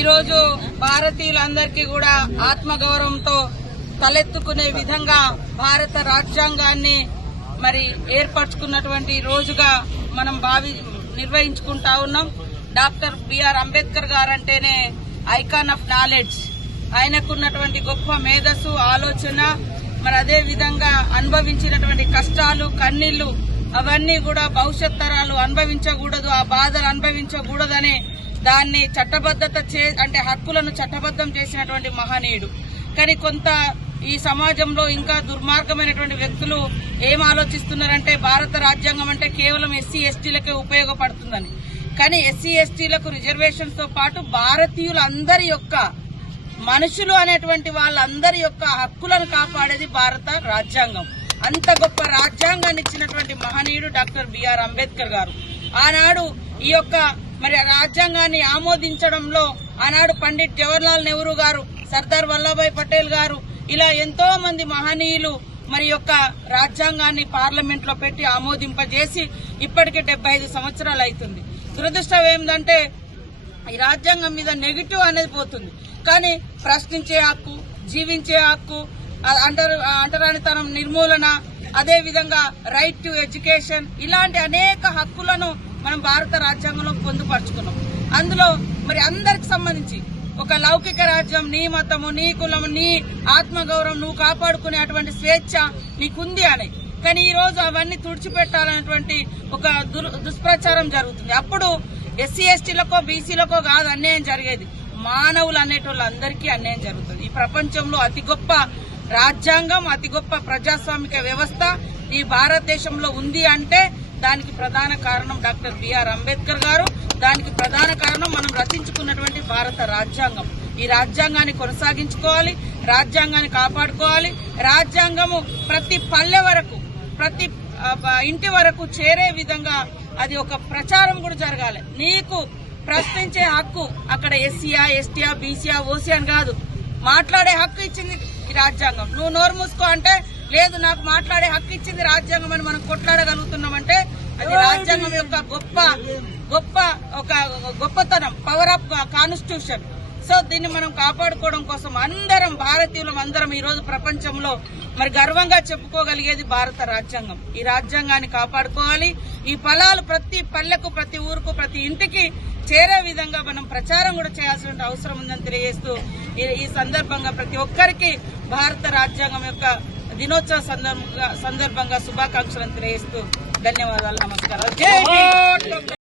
ఈరోజు భారతీయులందరికీ కూడా ఆత్మగౌరవంతో తలెత్తుకునే విధంగా భారత రాజ్యాంగాన్ని మరి ఏర్పరచుకున్నటువంటి రోజుగా మనం నిర్వహించుకుంటా ఉన్నాం. డాక్టర్ బిఆర్ అంబేద్కర్ గారంటేనే ఐకాన్ ఆఫ్ నాలెడ్జ్. ఆయనకున్నటువంటి గొప్ప మేధస్సు, ఆలోచన, మరి అదే విధంగా అనుభవించినటువంటి కష్టాలు, కన్నీళ్లు అవన్నీ కూడా భవిష్యత్ తరాలు అనుభవించకూడదు, ఆ బాధలు అనుభవించకూడదనే దాన్ని చట్టబద్ధత అంటే హక్కులను చట్టబద్ధం చేసినటువంటి మహనీయుడు. కానీ కొంత ఈ సమాజంలో ఇంకా దుర్మార్గమైనటువంటి వ్యక్తులు ఏం ఆలోచిస్తున్నారంటే భారత రాజ్యాంగం అంటే కేవలం ఎస్సీ ఎస్టీలకే ఉపయోగపడుతుందని. కానీ ఎస్సీ ఎస్టీలకు రిజర్వేషన్స్ తో పాటు భారతీయులందరి యొక్క మనుషులు అనేటువంటి వాళ్ళందరి యొక్క హక్కులను కాపాడేది భారత రాజ్యాంగం. అంత గొప్ప రాజ్యాంగాన్ని ఇచ్చినటువంటి మహనీయుడు డాక్టర్ బిఆర్ అంబేద్కర్ గారు. ఆనాడు ఈ యొక్క మరి రాజ్యాంగాన్ని ఆమోదించడంలో ఆనాడు పండిట్ జవహర్లాల్ నెహ్రూ గారు, సర్దార్ వల్లభాయ్ పటేల్ గారు, ఇలా ఎంతో మంది మహనీయులు మరి యొక్క రాజ్యాంగాన్ని పార్లమెంట్ లో పెట్టి ఆమోదింపజేసి ఇప్పటికే 75 సంవత్సరాలు అవుతుంది. దురదృష్టం ఏంటంటే ఈ రాజ్యాంగం మీద నెగిటివ్ అనేది పోతుంది. కానీ ప్రశ్నించే హక్కు, జీవించే హక్కు, అంటరానితనం నిర్మూలన, అదే విధంగా రైట్ టు ఎడ్యుకేషన్, ఇలాంటి అనేక హక్కులను మనం భారత రాజ్యాంగంలో పొందుపరుచుకున్నాం. అందులో మరి అందరికి సంబంధించి ఒక లౌకిక రాజ్యం, నీ మతము, నీ కులము, నీ ఆత్మగౌరవం నువ్వు కాపాడుకునే అటువంటి స్వేచ్ఛ నీకుంది అని. కానీ ఈ రోజు అవన్నీ తుడిచిపెట్టాలనేటువంటి ఒక దుష్ప్రచారం జరుగుతుంది. అప్పుడు ఎస్సీ ఎస్టీలకో బీసీలకో కాదు అన్యాయం జరిగేది, మానవులు అనేటోళ్ళందరికీ అన్యాయం జరుగుతుంది. ఈ ప్రపంచంలో అతి గొప్ప రాజ్యాంగం, అతి గొప్ప ప్రజాస్వామిక వ్యవస్థ ఈ భారతదేశంలో ఉంది అంటే దానికి ప్రధాన కారణం డాక్టర్ బిఆర్ అంబేద్కర్ గారు. దానికి ప్రధాన కారణం మనం రచించుకున్నటువంటి భారత రాజ్యాంగం. ఈ రాజ్యాంగాన్ని కొనసాగించుకోవాలి, రాజ్యాంగాన్ని కాపాడుకోవాలి. రాజ్యాంగము ప్రతి పల్లె వరకు, ప్రతి ఇంటి వరకు చేరే విధంగా అది ఒక ప్రచారం కూడా జరగాలి. నీకు ప్రశ్నించే హక్కు అక్కడ ఎస్సీయా, ఎస్టీయా, బీసీయా, ఓసీ అని కాదు, మాట్లాడే హక్కు ఇచ్చింది ఈ రాజ్యాంగం. నువ్వు నోరు మూసుకో అంటే లేదు, నాకు మాట్లాడే హక్కు ఇచ్చింది రాజ్యాంగం అని మనం కొట్లాడగలుగుతున్నామంటే అది రాజ్యాంగం యొక్క గొప్పతనం, పవర్ ఆఫ్ కాన్స్టిట్యూషన్. సో దీన్ని మనం కాపాడుకోవడం కోసం అందరం భారతీయులం అందరం ఈ రోజు ప్రపంచంలో మరి గర్వంగా చెప్పుకోగలిగేది భారత రాజ్యాంగం. ఈ రాజ్యాంగాన్ని కాపాడుకోవాలి. ఈ ఫలాలు ప్రతి పల్లెకు, ప్రతి ఊరుకు, ప్రతి ఇంటికి చేరే విధంగా మనం ప్రచారం కూడా చేయాల్సిన అవసరం ఉందని తెలియజేస్తూ ఈ సందర్భంగా ప్రతి ఒక్కరికి భారత రాజ్యాంగం యొక్క దినోత్సవ సందర్భంగా శుభాకాంక్షలను తెలియజేస్తూ ధన్యవాదాలు, నమస్కారం.